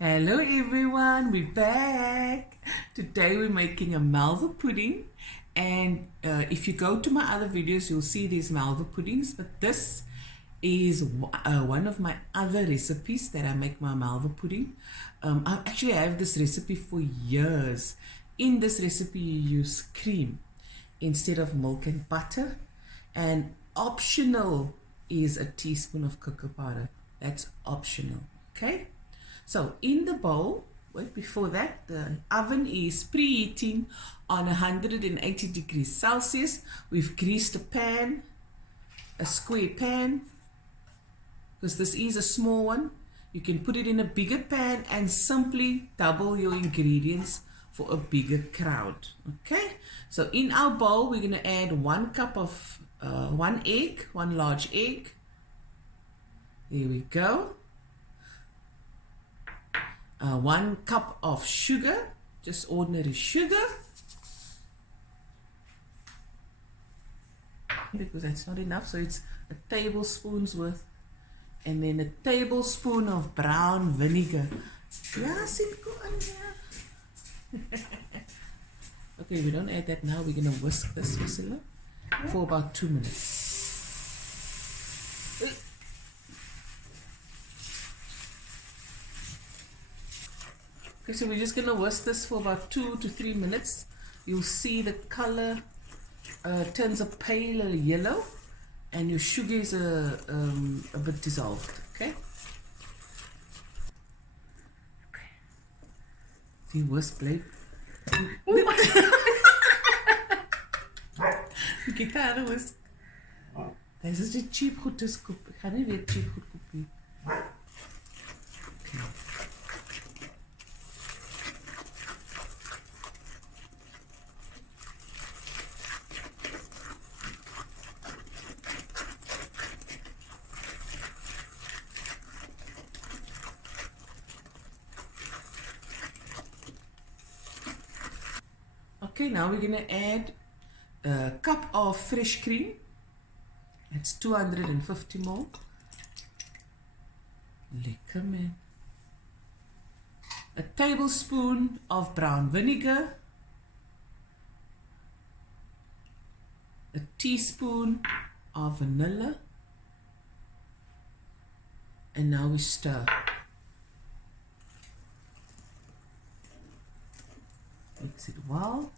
Hello everyone, we're back. Today we're making a Malva pudding, and if you go to my other videos you'll see these Malva puddings, but this is one of my other recipes that I make my Malva pudding. I actually have this recipe for years. In this recipe you use cream instead of milk and butter, and optional is a teaspoon of cocoa powder. That's optional, okay? So in the bowl, before that, the oven is preheating on 180 degrees Celsius. We've greased a pan, a square pan, because this is a small one. You can put it in a bigger pan and simply double your ingredients for a bigger crowd. Okay, so in our bowl, we're going to add 1 cup of one egg, one large egg. There we go. 1 cup of sugar, just ordinary sugar, because that's not enough, so it's a tablespoon's worth, and then a tablespoon of brown vinegar. Okay, we don't add that now. We're going to whisk this for about 2 minutes. Okay, so we're just going to whisk this for about 2 to 3 minutes. You'll see the color turns a paler yellow, and your sugar is a bit dissolved. Okay. Die whisk bly. Die gitare whisk. Dis is die cheap goed te skoop. Ek gaan nie weer cheap goed koop nie. Okay, now we're going to add a cup of fresh cream. It's 250 ml. Lekker man. A tablespoon of brown vinegar. A teaspoon of vanilla. And now we stir. Mix it well.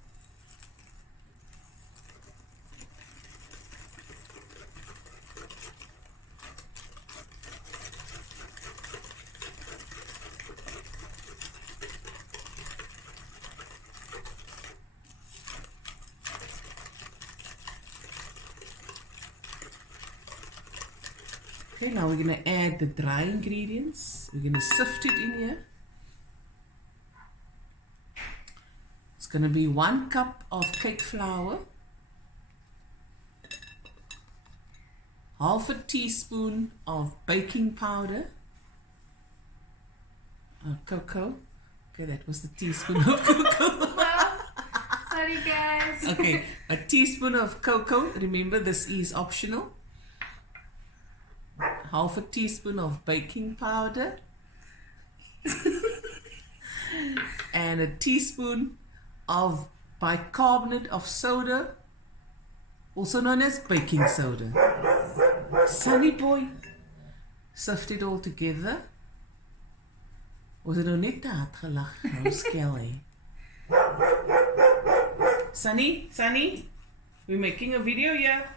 Okay, now we're going to add the dry ingredients. We're going to sift it in here. It's going to be 1 cup of cake flour, half a teaspoon of baking powder, cocoa. Okay, that was the teaspoon of cocoa. Sorry guys. Okay, a teaspoon of cocoa. Remember, this is optional. Half a teaspoon of baking powder and a teaspoon of bicarbonate of soda, also known as baking soda. Sunny boy, sift it all together. Was it net te hard gelag? Nou skel hy. Sunny, we're making a video here.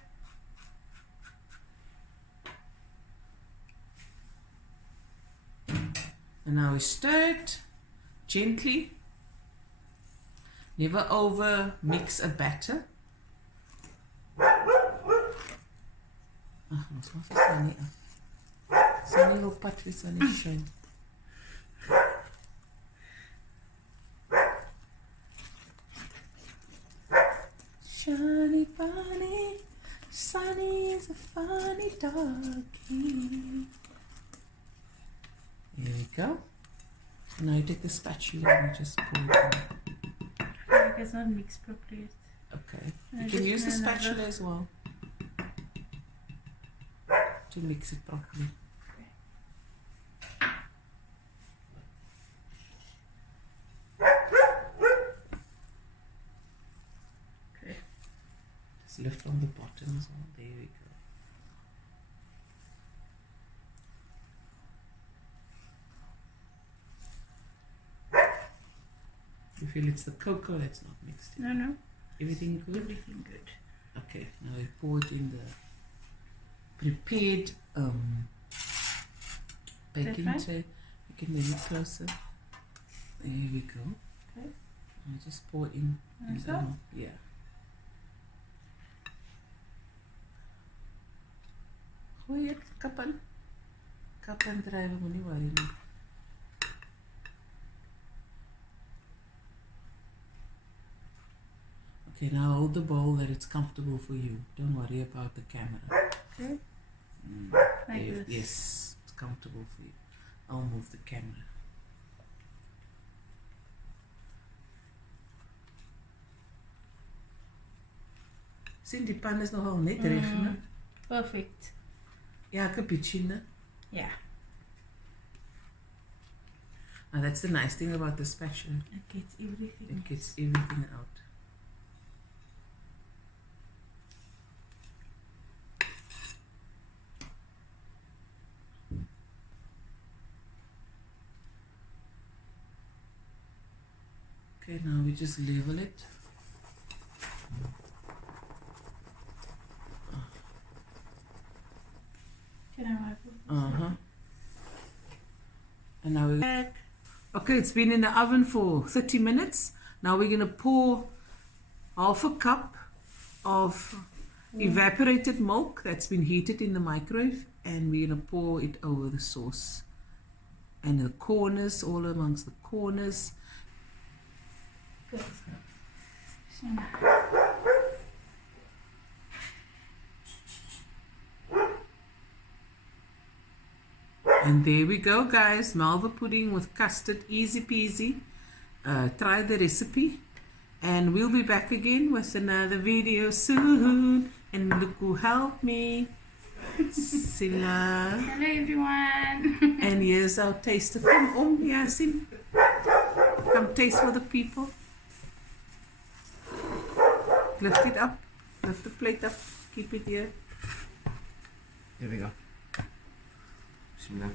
And now we stir it gently. Never over mix a batter. Ag, ons maak vir Sunny af. Sunny wil pad vir Sunny shine. Shiny bunny, Sunny is a funny doggy. There we go. Now you take the spatula and just pour it in. It's not mixed properly. Okay. You can use the spatula as well to mix it properly. just lift from the bottom as well. There we go. You feel it's the cocoa that's not mixed in? No. Everything good? Everything good. Okay, now we pour it in the prepared baking tray. You can bring it closer. There we go. Okay. I just pour in. Yeah. Gooi het, kap in. Kap en dryf, moenie worry nie. Okay, now hold the bowl that it's comfortable for you. Don't worry about the camera. Okay. Like this. Yes, it's comfortable for you. I'll move the camera. Sien die pan is nogal net reg, né? Perfect. Ja, ek 'n bietjie, né? Yeah. Now that's the nice thing about the spatula. It gets everything. It gets everything out. Okay, now we just level it. Can I wipe it? And now we're back. Okay, it's been in the oven for 30 minutes. Now we're going to pour half a cup of evaporated milk that's been heated in the microwave, and we're going to pour it over the sauce and the corners, all amongst the corners. Good. And there we go, guys. Malva pudding with custard, easy peasy. Try the recipe, and we'll be back again with another video soon. And look who helped me, Silla. Hello everyone. And here's our taster. Come Yasin. Come taste for the people. Lift it up. Lift the plate up. Keep it here. Here we go. Bismillah.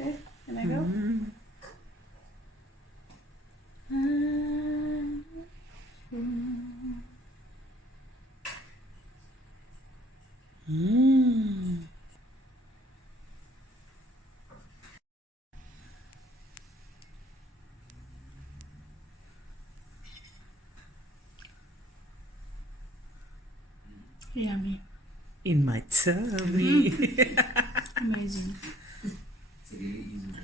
Okay, can I go? Yummy. In my tummy. Amazing. It's really easy.